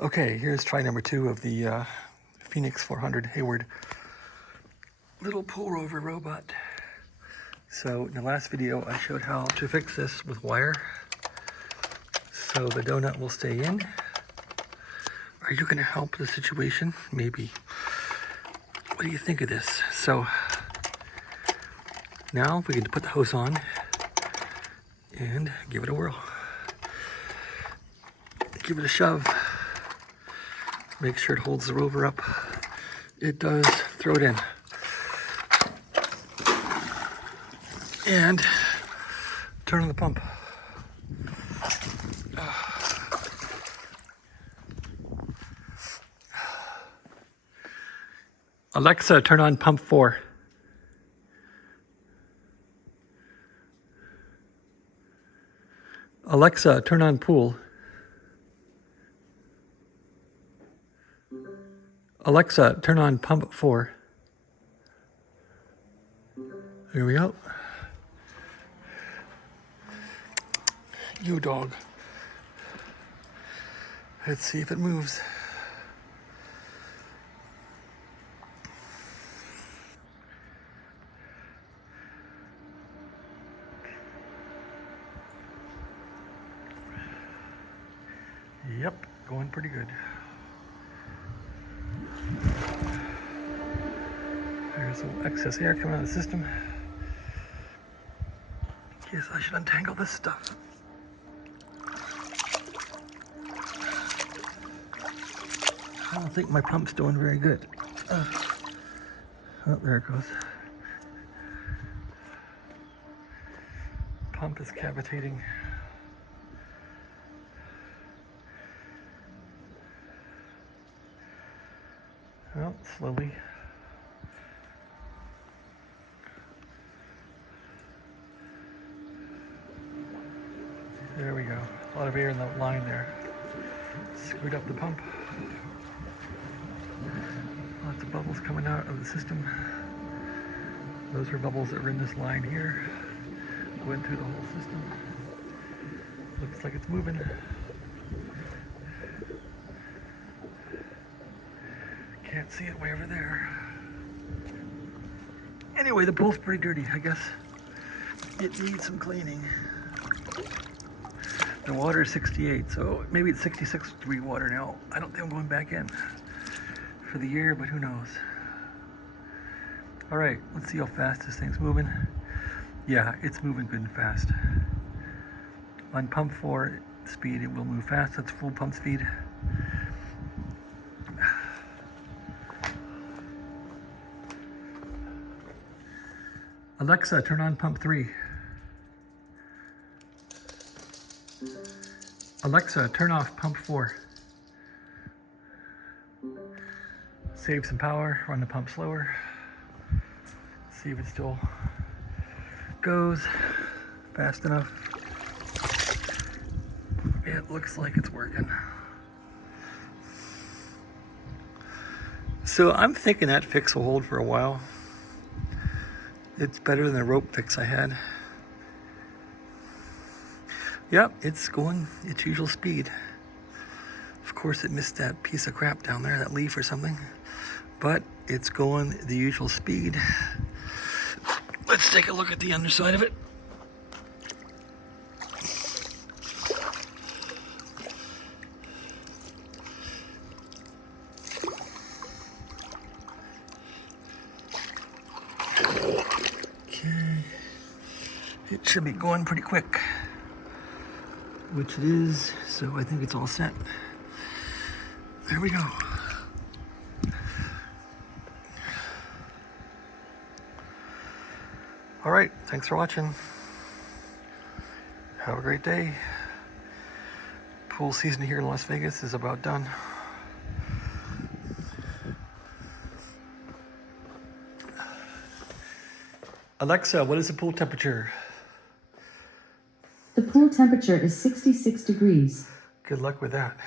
Okay, here's try number 2 of the Phoenix 400 Hayward little pull rover robot. So in the last video I showed how to fix this with wire so the donut will stay in. Are you going to help the situation? Maybe. What do you think of this? So now we can put the hose on and give it a whirl. Give it a shove. Make sure it holds the rover up. It does. Throw it in. And turn on the pump. Alexa, turn on pump 4. Alexa, turn on pool. Alexa, turn on pump 4. Here we go. You dog. Let's see if it moves. Yep, going pretty good. There's a little excess air coming out of the system. Guess I should untangle this stuff. I don't think my pump's doing very good. Oh, there it goes. Pump is cavitating. Well, slowly. There we go. A lot of air in the line there. Screwed up the pump. Lots of bubbles coming out of the system. Those are bubbles that were in this line here. Went through the whole system. Looks like it's moving. Can't see it way over there. Anyway, the pool's pretty dirty, I guess. It needs some cleaning. The water is 68, so maybe it's 66 degree water now. I don't think I'm going back in for the year, but who knows. All right, let's see how fast this thing's moving. Yeah, it's moving good and fast. On pump 4 speed, it will move fast. That's full pump speed. Alexa, turn on pump 3. Alexa, turn off pump 4. Save some power, run the pump slower. See if it still goes fast enough. It looks like it's working. So I'm thinking that fix will hold for a while. It's better than the rope fix I had. Yep, it's going its usual speed. Of course, it missed that piece of crap down there, that leaf or something. But it's going the usual speed. Let's take a look at the underside of it. Okay. It should be going pretty quick, which it is, so I think it's all set. There we go. All right, thanks for watching. Have a great day. Pool season here in Las Vegas is about done. Alexa, what is the pool temperature? The pool temperature is 66 degrees. Good luck with that.